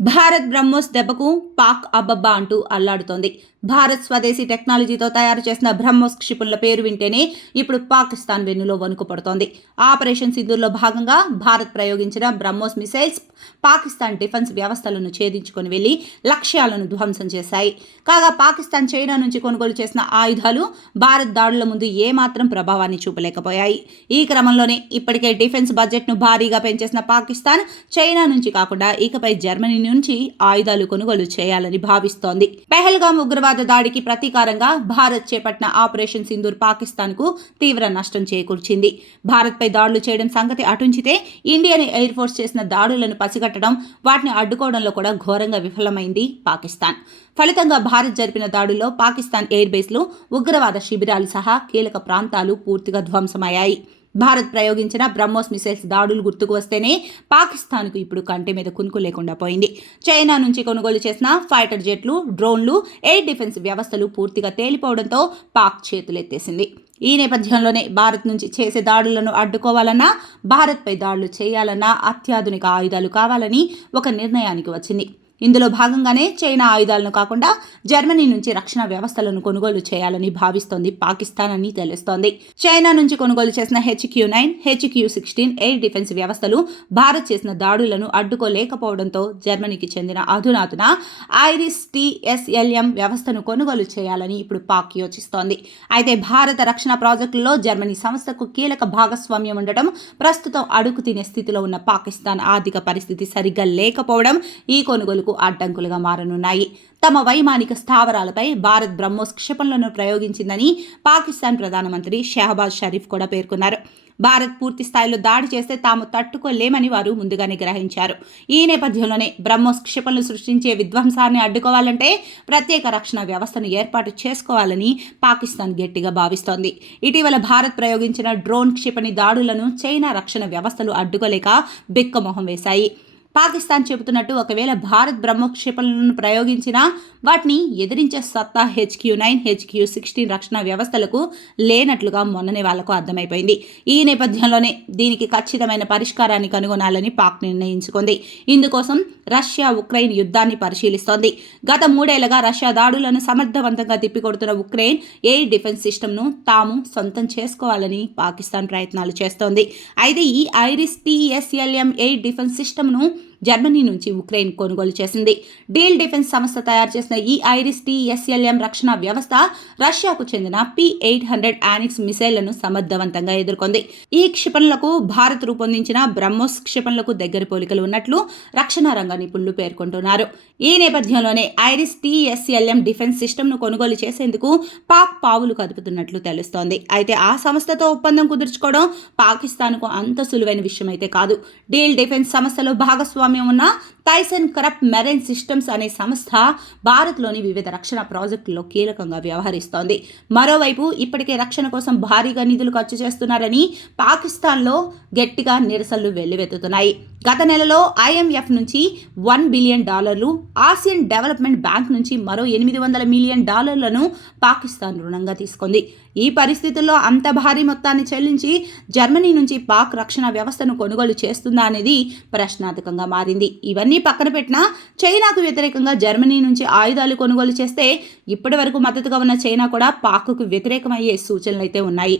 భారత్ బ్రహ్మోస్ దెబ్బకు పాక్ అబ్బబ్బా అంటూ అల్లాడుతోంది. భారత్ స్వదేశీ టెక్నాలజీతో తయారు చేసిన బ్రహ్మోస్ క్షిపణుల పేరు వింటేనే ఇప్పుడు పాకిస్తాన్ వెన్నులో వణుకు పడుతోంది. ఆపరేషన్ సింధూర్లో భాగంగా భారత్ ప్రయోగించిన బ్రహ్మోస్ మిసైల్స్ పాకిస్తాన్ డిఫెన్స్ వ్యవస్థలను ఛేదించుకొని వెళ్లి లక్ష్యాలను ధ్వంసం చేశాయి. కాగా పాకిస్తాన్ చైనా నుంచి కొనుగోలు చేసిన ఆయుధాలు భారత్ దాడుల ముందు ఏమాత్రం ప్రభావాన్ని చూపలేకపోయాయి. ఈ క్రమంలోనే ఇప్పటికే డిఫెన్స్ బడ్జెట్ను భారీగా పెంచేసిన పాకిస్తాన్ చైనా నుంచి కాకుండా ఇకపై జర్మనీ నుంచి ఆయుధాలు కొనుగోలు చేయాలని భావిస్తోంది. పెహల్గాం ఉగ్రవాద దాడికి ప్రతీకారంగా భారత్ చేపట్టిన ఆపరేషన్ సింధూర్ పాకిస్తాన్ కు తీవ్ర నష్టం చేకూర్చింది. భారత్ పై దాడులు చేయడం సంగతి అటుంచితే ఇండియన్ ఎయిర్ ఫోర్స్ చేసిన దాడులను పసిగట్టడం, వాటిని అడ్డుకోవడంలో కూడా ఘోరంగా విఫలమైంది పాకిస్తాన్. ఫలితంగా భారత్ జరిపిన దాడుల్లో పాకిస్తాన్ ఎయిర్ బేస్లు, ఉగ్రవాద శిబిరాలు సహా కీలక ప్రాంతాలు పూర్తిగా ధ్వంసమయ్యాయి. భారత్ ప్రయోగించిన బ్రహ్మోస్ మిసైల్స్ దాడులు గుర్తుకు వస్తేనే పాకిస్తాన్కు ఇప్పుడు కంటి మీద కునుకు లేకుండా పోయింది. చైనా నుంచి కొనుగోలు చేసిన ఫైటర్ జెట్లు, డ్రోన్లు, ఎయిర్ డిఫెన్స్ వ్యవస్థలు పూర్తిగా తేలిపోవడంతో పాక్ చేతులెత్తేసింది. ఈ నేపథ్యంలోనే భారత్ నుంచి చేసే దాడులను అడ్డుకోవాలన్నా, భారత్పై దాడులు చేయాలన్నా అత్యాధునిక ఆయుధాలు కావాలని ఒక నిర్ణయానికి వచ్చింది. ఇందులో భాగంగానే చైనా ఆయుధాలను కాకుండా జర్మనీ నుంచి రక్షణ వ్యవస్థలను కొనుగోలు చేయాలని భావిస్తోంది పాకిస్తాన్ అని తెలుస్తోంది. చైనా నుంచి కొనుగోలు చేసిన HQ-9, HQ-16 ఎయిర్ డిఫెన్స్ వ్యవస్థలు భారత్ చేసిన దాడులను అడ్డుకోలేకపోవడంతో జర్మనీకి చెందిన అధునాతన IRIS-T-SLM వ్యవస్థను కొనుగోలు చేయాలని ఇప్పుడు పాక్ యోచిస్తోంది. అయితే భారత రక్షణ ప్రాజెక్టుల్లో జర్మనీ సంస్థకు కీలక భాగస్వామ్యం ఉండటం, ప్రస్తుతం అడుగు తినే స్థితిలో ఉన్న పాకిస్తాన్ ఆర్థిక పరిస్థితి సరిగ్గా లేకపోవడం ఈ కొనుగోలు అడ్డంకులుగా మారనున్నాయి. తమ వైమానిక స్థావరాలపై భారత్ బ్రహ్మోస్ క్షిపణులను ప్రయోగించిందని పాకిస్తాన్ ప్రధానమంత్రి షహబాజ్ షరీఫ్ కూడా పేర్కొన్నారు. భారత్ పూర్తి స్థాయిలో దాడి చేస్తే తాము తట్టుకోలేమని వారు ముందుగానే గ్రహించారు. ఈ నేపథ్యంలోనే బ్రహ్మోస్ క్షిపణులు సృష్టించే విధ్వంసాన్ని అడ్డుకోవాలంటే ప్రత్యేక రక్షణ వ్యవస్థను ఏర్పాటు చేసుకోవాలని పాకిస్తాన్ గట్టిగా భావిస్తోంది. ఇటీవల భారత్ ప్రయోగించిన డ్రోన్ క్షిపణి దాడులను చైనా రక్షణ వ్యవస్థలు అడ్డుకోలేక బిక్కమొహం వేశాయి. పాకిస్తాన్ చెబుతున్నట్టు ఒకవేళ భారత్ బ్రహ్మోస్ క్షిపణులను ప్రయోగించినా వాటిని ఎదిరించే సత్తా HQ-9, HQ-16 రక్షణ వ్యవస్థలకు లేనట్లుగా మొన్ననే వాళ్లకు అర్థమైపోయింది. ఈ నేపథ్యంలోనే దీనికి ఖచ్చితమైన పరిష్కారాన్ని కనుగొనాలని పాక్ నిర్ణయించుకుంది. ఇందుకోసం రష్యా ఉక్రెయిన్ యుద్ధాన్ని పరిశీలిస్తోంది. గత 3 ఏళ్లుగా రష్యా దాడులను సమర్థవంతంగా తిప్పికొడుతున్న ఉక్రెయిన్ ఎయిర్ డిఫెన్స్ సిస్టమ్ను తాము సొంతం చేసుకోవాలని పాకిస్తాన్ ప్రయత్నాలు చేస్తోంది. అయితే ఈ IRIS-T-SLM ఎయిర్ డిఫెన్స్ సిస్టమ్ను జర్మనీ నుంచి ఉక్రెయిన్ కొనుగోలు చేసింది. డీల్ డిఫెన్స్ సంస్థ తయారు చేసిన ఈ IRIS-T-SLM రక్షణ వ్యవస్థ రష్యాకు చెందిన P-800 యానిక్స్ మిసైళ్లను సమర్థవంతంగా ఎదుర్కొంది. ఈ క్షిపణులకు భారత్ రూపొందించిన బ్రహ్మోస్ క్షిపణులకు దగ్గర పోలికలు ఉన్నట్లు రక్షణ రంగ నిపుణులు పేర్కొంటున్నారు. ఈ నేపథ్యంలోనే IRIS-T-SLM డిఫెన్స్ సిస్టమ్ను కొనుగోలు చేసేందుకు పాక్ పావులు కదుపుతున్నట్లు తెలుస్తోంది. అయితే ఆ సంస్థతో ఒప్పందం కుదుర్చుకోవడం పాకిస్తాన్కు అంత సులువైన విషయం అయితే కాదు. డీల్ డిఫెన్స్ సంస్థలో భాగస్వామ్యం ఉన్న టైసన్ కరప్ట్ మెరైన్ సిస్టమ్స్ అనే సంస్థ భారత్లోని వివిధ రక్షణ ప్రాజెక్టుల్లో కీలకంగా వ్యవహరిస్తోంది. మరోవైపు ఇప్పటికే రక్షణ కోసం భారీగా నిధులు ఖర్చు చేస్తున్నారని పాకిస్తాన్లో గట్టిగా నిరసనలు వెల్లువెత్తుతున్నాయి. గత నెలలో IMF నుంచి $1 బిలియన్, ఆసియన్ డెవలప్మెంట్ బ్యాంక్ నుంచి మరో $800 మిలియన్ పాకిస్తాన్ రుణంగా తీసుకుంది. ఈ పరిస్థితుల్లో అంత భారీ మొత్తాన్ని చెల్లించి జర్మనీ నుంచి పాక్ రక్షణ వ్యవస్థను కొనుగోలు చేస్తుందా అనేది ప్రశ్నార్థకంగా మారింది. ఇవన్నీ పక్కన పెట్టినా చైనాకు వ్యతిరేకంగా జర్మనీ నుంచి ఆయుధాలు కొనుగోలు చేస్తే ఇప్పటి వరకు మద్దతుగా ఉన్న చైనా కూడా పాక్కు వ్యతిరేకమయ్యే సూచనలు అయితే ఉన్నాయి.